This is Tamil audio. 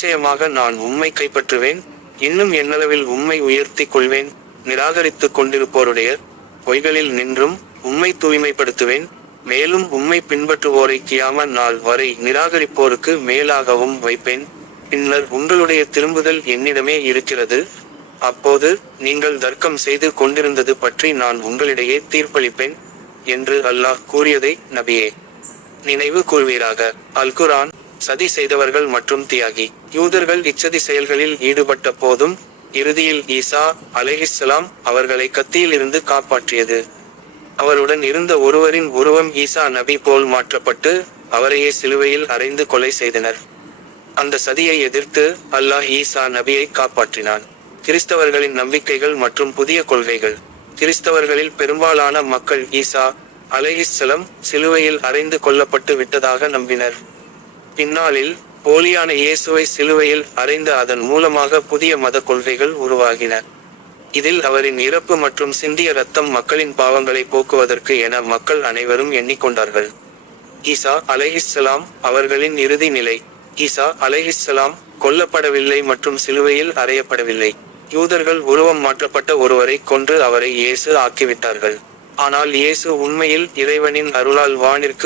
நிச்சயமாக நான் உம்மை கைப்பற்றுவேன், இன்னும் என்னளவில் உம்மை உயர்த்திக் கொள்வேன். நிராகரித்துக் கொண்டிருப்போருடைய பொய்களில் நின்றும் உம்மை தூய்மைப்படுத்துவேன். மேலும் உம்மை பின்பற்றுவோரை கியாம நாள் வரை நிராகரிப்போருக்கு மேலாகவும் வைப்பேன். பின்னர் உங்களுடைய திரும்புதல் என்னிடமே இருக்கிறது. அப்போது நீங்கள் தர்க்கம் செய்து கொண்டிருந்தது பற்றி நான் உங்களிடையே தீர்ப்பளிப்பேன் என்று அல்லாஹ் கூறியதை நபியே நினைவு கூர்வீராக. அல் குர்ஆன். சதி செய்தவர்கள் மற்றும் தியாகி யூதர்கள் இச்சதி செயல்களில் ஈடுபட்ட போதும் இறுதியில் ஈசா அலைஹிஸ்ஸலாம் அவர்களை கத்தியில் இருந்து காப்பாற்றியது. அவருடன் இருந்த ஒருவரின் உருவம் ஈசா நபி போல் மாற்றப்பட்டு அவரையே சிலுவையில் அறைந்து கொலை செய்தனர். அந்த சதியை எதிர்த்து அல்லாஹ் ஈசா நபியை காப்பாற்றினான். கிறிஸ்தவர்களின் நம்பிக்கைகள் மற்றும் புதிய கொள்கைகள். கிறிஸ்தவர்களில் பெரும்பாலான மக்கள் ஈசா அலைஹிஸ்ஸலாம் சிலுவையில் அறைந்து கொல்லப்பட்டு விட்டதாக நம்பினர். பின்னாளில் போலியான இயேசுவை சிலுவையில் அறைந்த அதன் மூலமாக புதிய மத கொள்கைகள் உருவாகின. இதில் அவரின் இறப்பு மற்றும் சிந்திய இரத்தம் மக்களின் பாவங்களை போக்குவதற்கு என மக்கள் அனைவரும் எண்ணிக்கொண்டார்கள். ஈசா அலைஹிஸ்ஸலாம் அவர்களின் இறுதி நிலை. ஈசா அலைஹிஸ்ஸலாம் கொல்லப்படவில்லை மற்றும் சிலுவையில் அறையப்படவில்லை. யூதர்கள் உருவம் மாற்றப்பட்ட ஒருவரை கொன்று அவரை இயேசு ஆக்கிவிட்டார்கள். ஆனால் இயேசு உண்மையில் இறைவனின் அருளால் வானிற்கு